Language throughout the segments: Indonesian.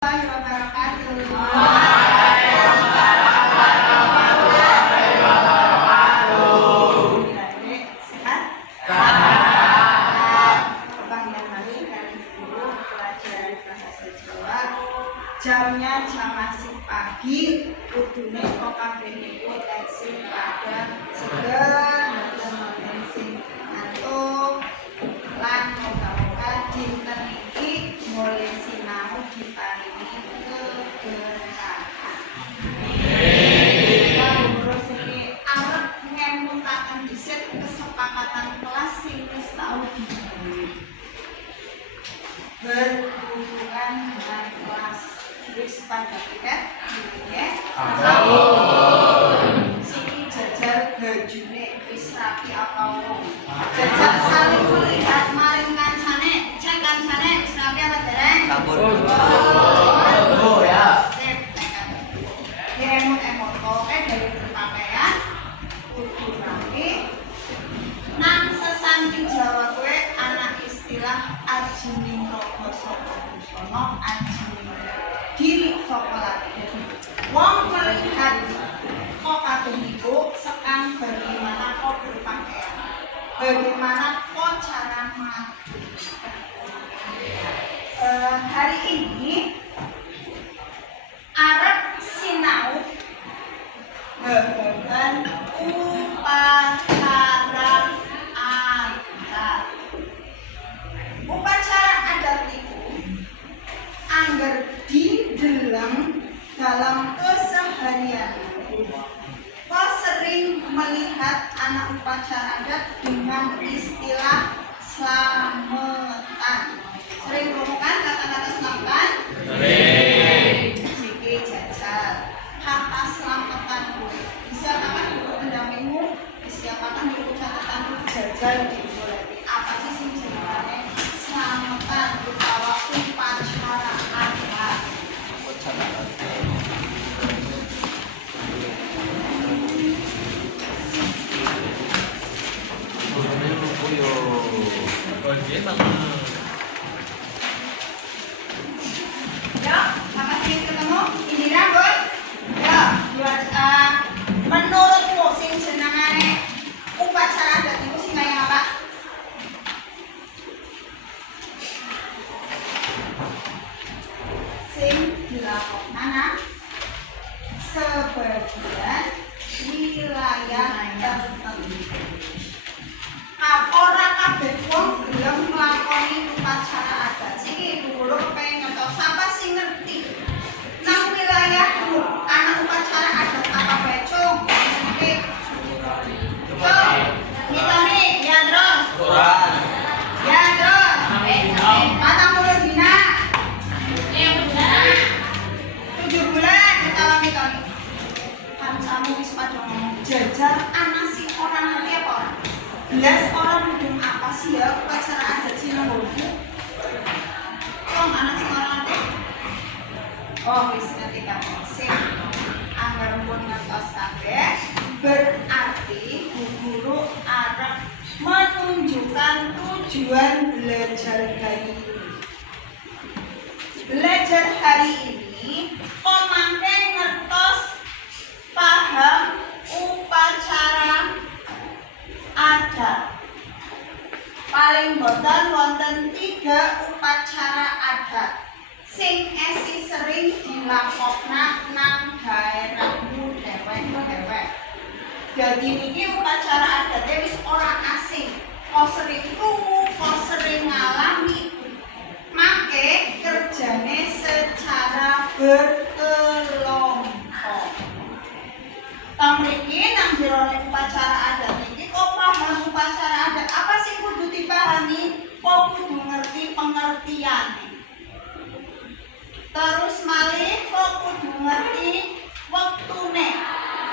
Jamnya jam masih pagi, kudune kok kabeh niku sing pada seger, sing ngantuk, lan moga-moga dinten iki mulai sinau diparingi keberkahan. Terus iki arep ngemutaken dhisik kesepakatan kelas sing wis tau dibuat. Berhubungan dengan kelas wis pada tiket ya. Sini jajal bajune wis rapi apa urung. Jajal saling melihat maring kancane, cek kancane wis rapi apa dereng? Sampun. Oh ya. Sip. Emot oke dari berpakaian kudu rapi. Nang sesanti Jawa kowe anak istilah ajining rogo sapa busana ajining diri sapa lagi. Wong melihat kok kadung iku sekang bagaimana kok berpakaian, bagaimana kok cara melakukan. Hari ini arep sinau babagan upacara adat. Upacara adat itu angger dideleng dalam keseharian. Kau sering melihat anak upacara adat dengan istilah selamatan. Sering menemukan kata-kata selamatan? Sering. Siki jajal. Kata selamatan bisa akan buku pendampingmu, disiapkan buku catatanmu jajal dimulai. Apa sih sebenarnya selamatan utawa upacara adat? Ya, sama sih ketemu Indira, Boy. Ya, menurutmu sing senengane upacara adat itu sing kaya apa? Sing dilakukan sebagian wilayah tertentu. Ora kabeh wong gelem nglakoni upacara adat. Siki dulu pengen ngertos sapa sing ngerti. Nang wilayahmu ana upacara adat apa bae, Cung? Siki. Cung. Mitoni, ya terus. Quran. Ya terus. Patang puluh dina. 7 bulan ketawa mitoni. Kancamu wis padha ngomong jajal ana sing ora ngerti apa ora? Belas orang mudeng apa sih ya upacara adat Cina Bobu? Kong anak sing ora ngerti? Oh wis ngerti kan. Sing anggar pun ngertos kabeh berarti Bu Guru arep menunjukkan tujuan belajar hari ini. Belajar hari ini pemangke ngertos paham upacara adat. Paling boten wonten 3 upacara adat sing esi sering dilakokna nang daerahmu dewek-dewek. Dadi niki upacara adatnya wis ora asing. Kok sering krungu, kok sering ngalami. Make kerjane secara berkelompok. Tang mriki nang jerone upacara adat iki kok paham upacara adat apa sih kudu dipahami? Kok kudu ngerti pengertiane. Terus malih kok kudu ngerti wektune.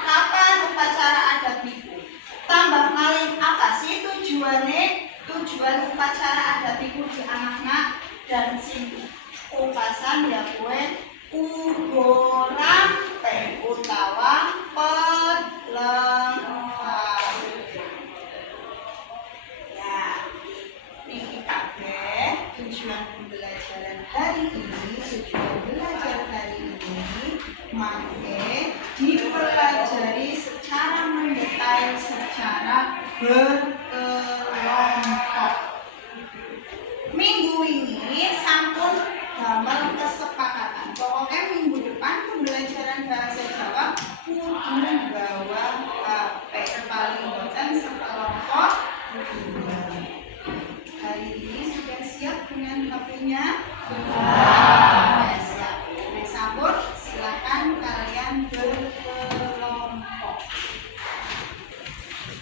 Kapan upacara adat niku? Tambah malih apa sih tujuane? Tujuan upacara adat niku dianakna dan sing upasan ya kowe ugo rampe utawa pelengkap. Ya, niki kabeh tujuan pembelajaran hari ini, tujuan belajar Mangke dipelajari secara mendetail secara berkelompok. Minggu ini sampun damel kesepakatan. Pokoknya minggu depan pembelajaran bahasa Jawa kudu gawa HP paling boten sekelompok. Hari ini sudah siap dengan HP-nya? Sudah siap. Sampun, silakan kalian berkelompok.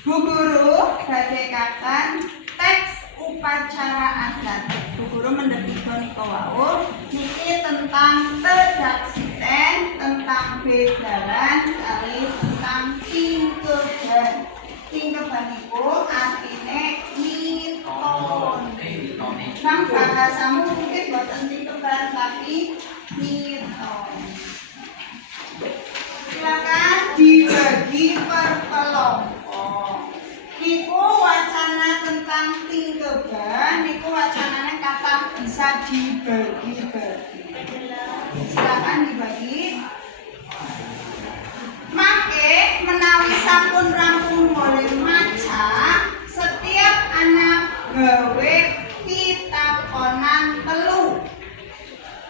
Bu Guru gadekaken teks upacara adat. Bu Guru mendepiko nika wau niki tentang tedaksiten, tentang bedalan kali tentang tingkeban. Tingkeban niku artine mitoni. Nang bahasamu mungkin boten tingkeban tapi mitoni. Silakan dibagi per kelompok. Niku wacana tentang tingkeban, niku wacananya kata bisa dibagi-bagi. Silakan dibagi. Mangke menawi sampun rampung boleh maca, setiap anak gawe pitakonan telu.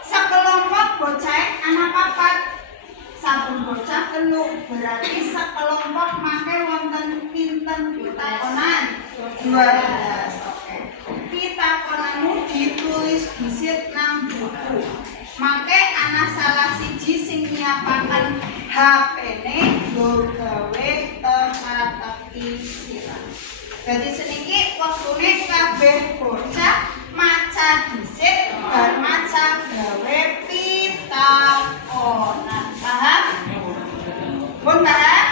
Sekelompok bocah anak papat. Sampun bocah telu berarti sekelompok mangke wonten pinten pitakonan 12. Oke. Pitakonanmu ditulis disit nang buku. Mangke ana salah siji sing nyiapaken HP-ne go gawe teka-teki sira. Dadi seniki wektune kabeh bocah maca disit bar maca gawe pitakonan. Paham? Pun paham?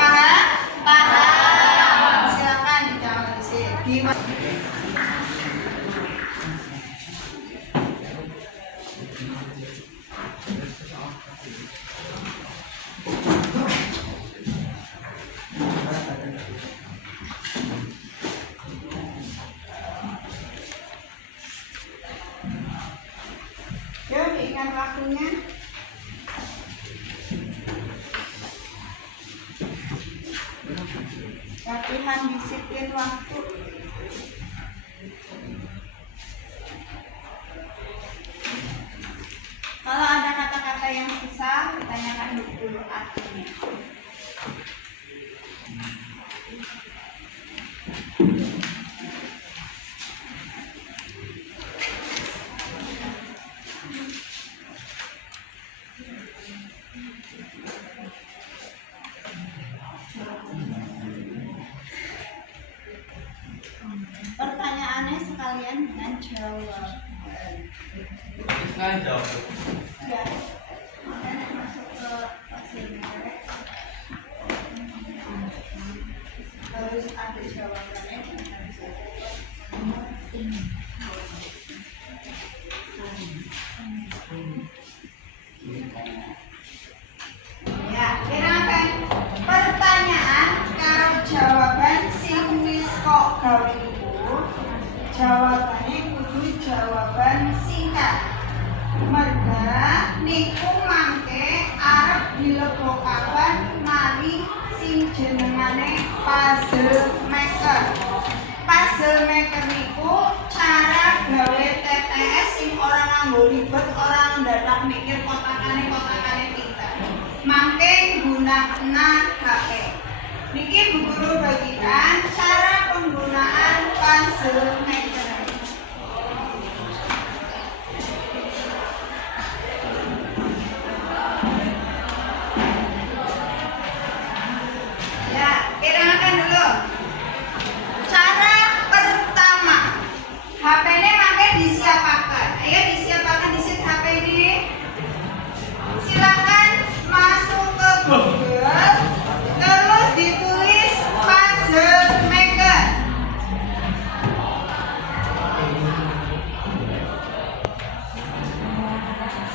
Paham? Paham. Silakan dijawab disit. Yuk, ingat waktunya. Latihan disiplin waktu. Kalau ada kata-kata yang susah, tanyakan dulu artinya. Pertanyaannya sekalian dengan jawaban. Ya, makanya masuk ke pasien harus ada jawabannya. Ya, kira-kira pertanyaan karo jawaban sing wis kok gawe iku. Jawabannya kudu jawaban singkat. Merga niku mangke arep dilebokaken mari sing jenengane puzzle maker. Puzzle maker niku cara gawe TTS sing ora nganggo ribet, ora ndadak mikir kotakane pinter. Mangke gunakna HP. Niki Bu Guru bagikan cara penggunaan puzzle maker. Kirakan dulu. Cara pertama, HP-nya mangke disiapakan. Ayo disiapakan di sini HP ini. Silakan masuk ke Google, terus ditulis puzzle maker.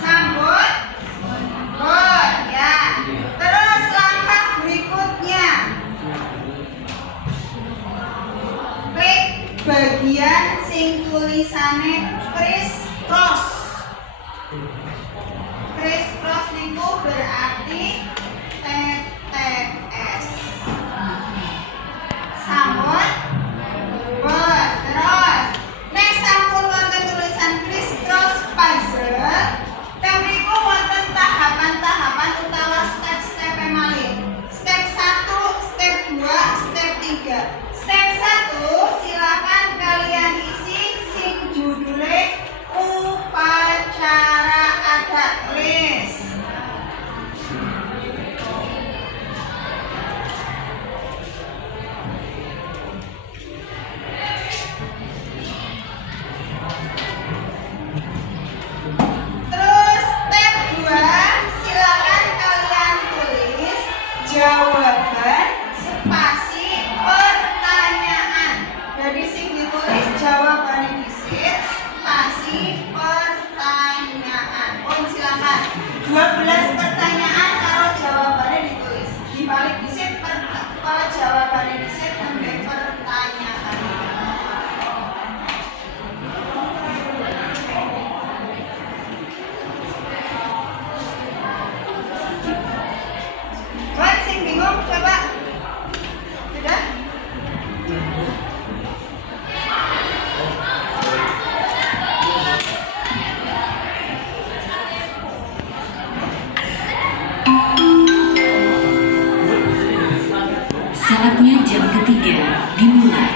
Sambut. Good, ya. Terus langkah berikutnya. Klik bagian sing tulisane criss cross. Kriss cross niku berarti TTS. Sampun terus nek sampun wonten tulisan kriss cross puzzle teng mriku wonten tahapan-tahapan utawa step-step malih. Step 1, step 2, step 3. Step 1 silakan kalian isi sing judule upacara adat list. Terus step 2 silakan kalian tulis jawaban spasi pertanyaan. Jadi sing ditulis jawabannya disit spasi pertanyaan. Silakan 12 pertanyaan kalau jawabannya ditulis. Dibalik disit kalau jawabannya disit sampai pertanyaan. Buat sing bingung coba. Sudah? Saatnya jam ketiga dimulai.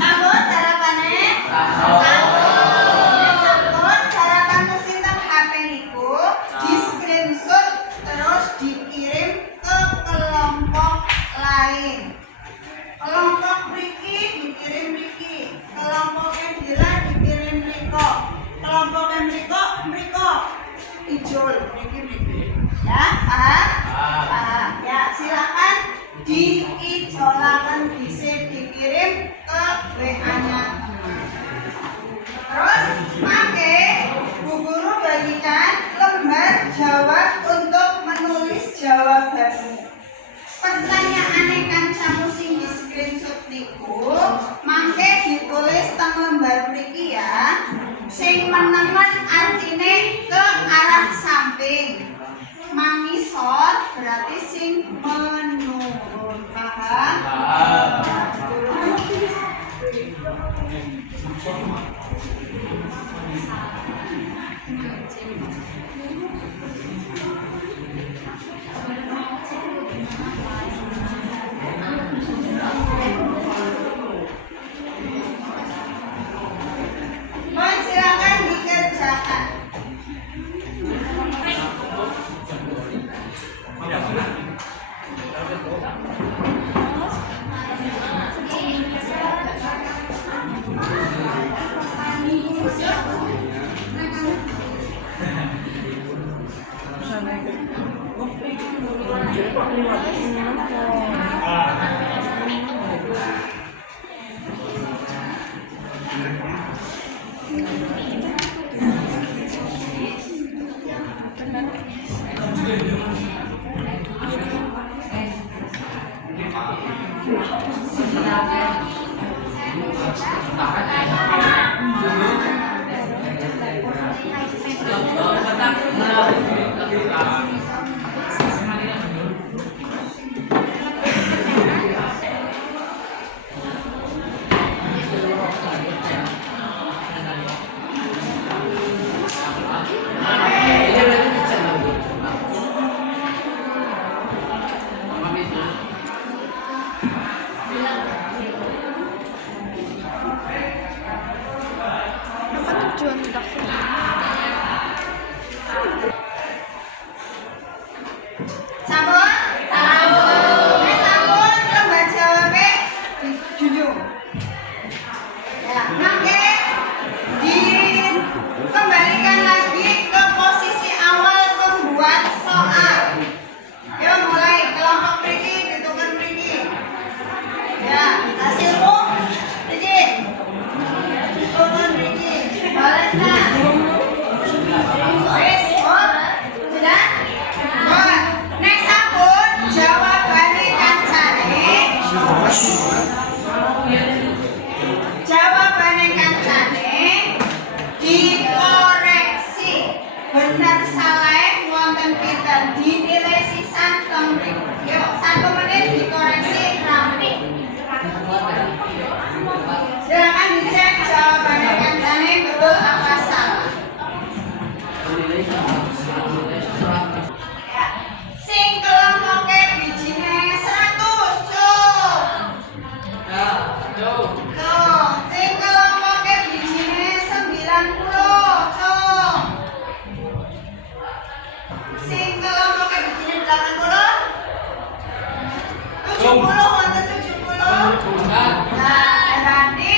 Sampun sarapannya? Sampun sarapan mesin teng HP niku di screenshot terus dikirim ke kelompok lain. Kelompok mriki dikirim mriki, kelompok Endila dikirim mriko, kelompok mriko ijol mriki. Ya, paham? Paham. Ya, silakan diijolaken bisa dikirim ke WA-nya. Terus pakai Bu Guru bagikan lembar jawab untuk menulis jawabanmu. Pertanyaan kancamu sing di screenshot niku mangke ditulis teng lembar mriki ya. Sing menengen artine ke arah samping. Mangisor berarti sing menurun. Paham? Silakan dikerjakan. Jawabane kancane dikoreksi. Benar salah wonten pinten dinilai sisan teng mriku. Yuk, 1 menit dikoreksi rapi. Silakan dicek jawabannya kancane betul apa salah. Ya. Sing kelompoke bijine 100, Cuk. Tuh, sing kelompoke bijine 90, Cuk. Sing kelompoke bijine 80. 70 wonten 70. Nah, berarti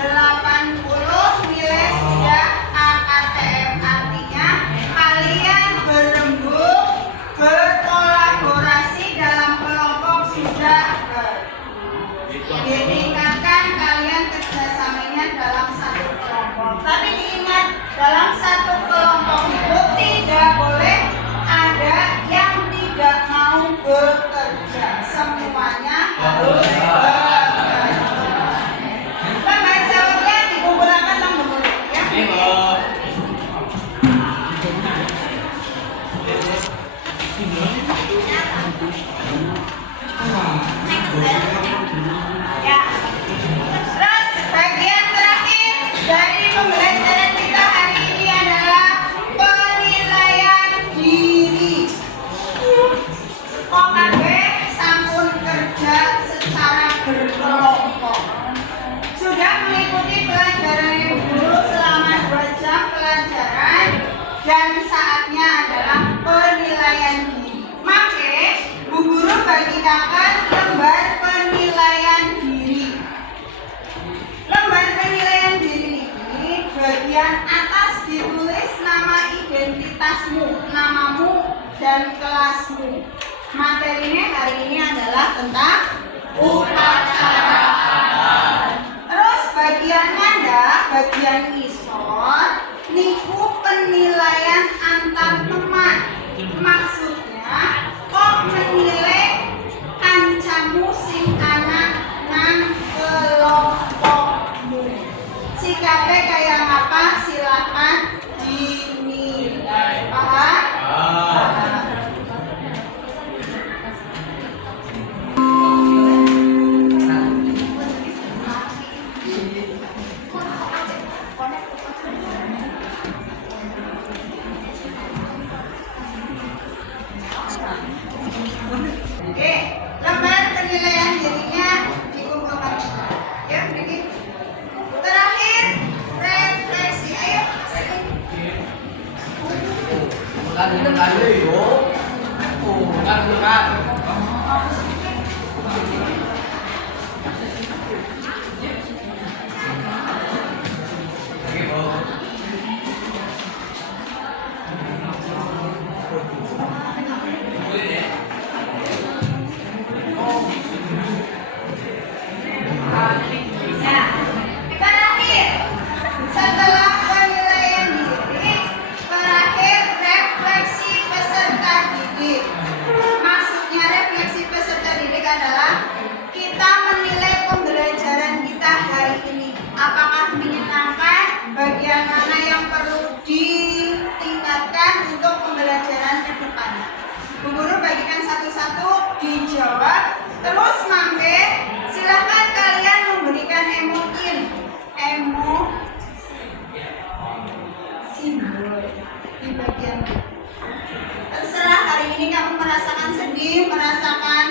80 nilai sudah AKTM, artinya kalian berembuk berkolaborasi dalam kelompok sudah ditingkatkan kalian kerjasamanya dalam satu kelompok. Tapi diingat dalam satu kelompok itu tidak boleh ada yang tidak mau bekerja, semuanya harus bekerja. Lembar jawabnya dikumpulkan nomor ya. Ya. Terus bagian terakhir dari pembelajaran kita hari ini adalah penilaian diri. OKB sampun kerja secara berkelompok. Sudah mengikuti pelajaran yang dulu selama 2 jam pelajaran dan saatnya adalah penilaian diri. Maka Bu Guru bagikan lembar penilaian diri. Lembar penilaian diri ini bagian atas ditulis nama identitasmu, namamu dan kelasmu. Materinya hari ini adalah tentang upacara. Terus bagian nganda, bagian isor, niku penilaian antar teman. Maksudnya, kok menilai kancamu sing anak nang kelompokmu. Sikapnya kayak apa? Silakan dinilai. Paham? Oke, lembar penilaian dirinya dikumpulkan. Ya, begini. Terakhir, refleksi. Ayo, Nah, terakhir, setelah penilaian diri, terakhir refleksi peserta didik. Maksudnya refleksi peserta didik adalah kita menilai pembelajaran kita hari ini. Apakah menyenangkan? Bagian mana yang perlu ditingkatkan untuk pembelajaran ke depannya? Bu Guru bagikan satu-satu dijawab. Terus mangke silahkan kalian memberikan simbol di bagian terserah hari ini kamu merasakan sedih, merasakan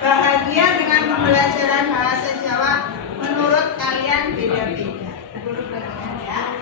bahagia dengan pembelajaran bahasa Jawa. Menurut kalian beda-beda. Bu Guru bagikan ya.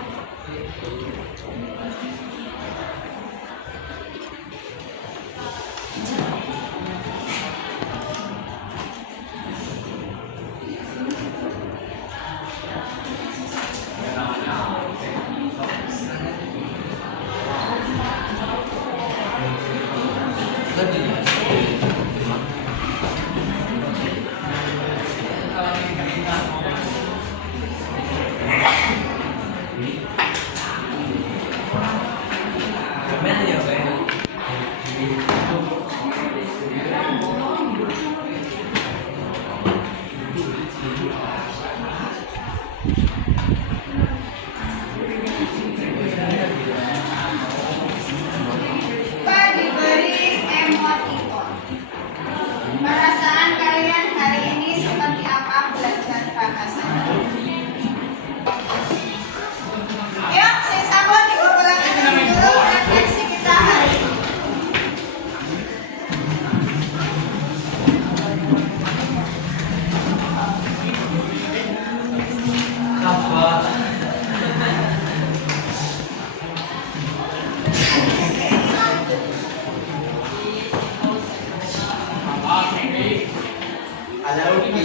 Ada Upi.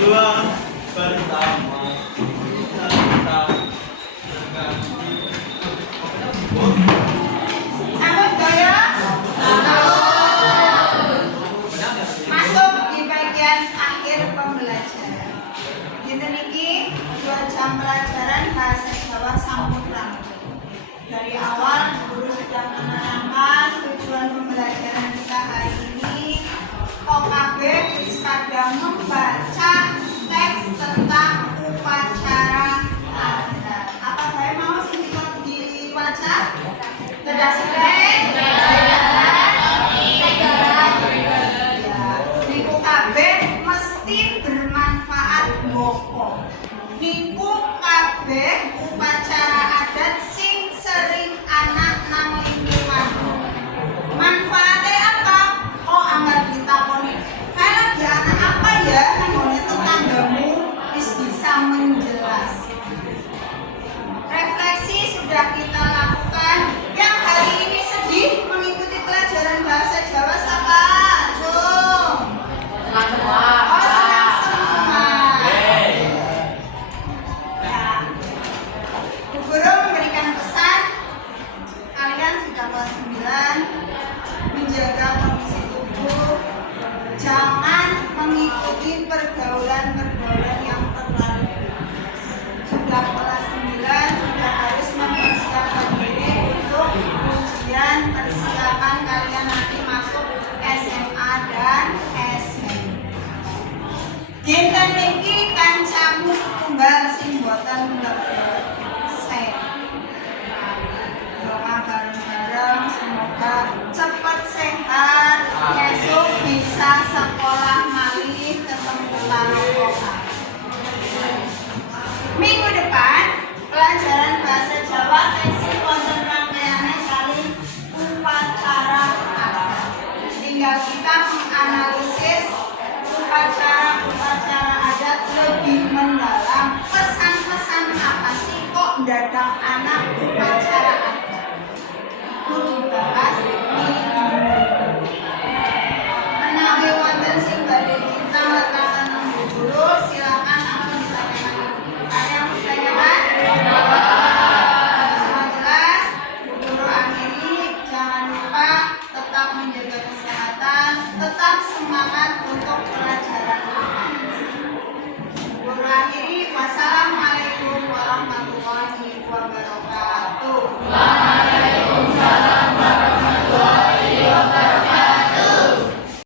Dua pertama. Sambut gaya. Masuk di bagian akhir pembelajaran. Kita niki 2 jam pelajaran bahasa Jawa sampun rampung. Dari awal guru sudah menerangkan tujuan pembelajaran kita hari ini. OKB wis pada membaca teks tentang upacara adat. Apa saya mau sing dibaca? Sudah selesai? Niku kabeh mesti bermanfaat mboko. Niku kabeh upacara adat sing sering anak nang lingkungan. Manfaatnya apa? Oh, anggar ditakoni. Kayak lagi anak apa ya? Nangone tetanggamu wis bisa menjelas. Refleksi sudah kita lakukan. Yang hari ini sedih mengikuti pelajaran bahasa Jawa siapa? Jom. Oh, senang semua. Ya. Bu Guru memberikan pesan kalian sudah kelas 9 menjaga kondisi tubuh, jangan mengikuti pergaulan-pergaulan yang terlalu bebas. Sudah kelas 9 sudah harus mempersiapkan diri untuk ujian persiapan kalian nanti masuk SMA dan SMP. Dinten niki kancamu tunggal sing boten mlebet sen. Doa bareng-bareng semoga cepat sehat, esok bisa sekolah malih ketemu karo Oka. Minggu depan pelajaran bahasa Jawa tekstil wonten rangkaiane kali upacara adat. Tinggal kita menganalisis upacara adat lebih mendalam. Pesan-pesan apa sih kok mendadak anak upacara adat? Itu dibahas menawi wonten sing badhe kita lekaken nang guru, silakan langsung ditanyakan. Ada yang bertanyakan? Semua jelas? Bu Guru akhiri, jangan lupa tetap menjaga kesehatan, tetap semangat untuk pelajaran aman. Bu Guru akhiri, wassalamualaikum warahmatullahi wabarakatuh.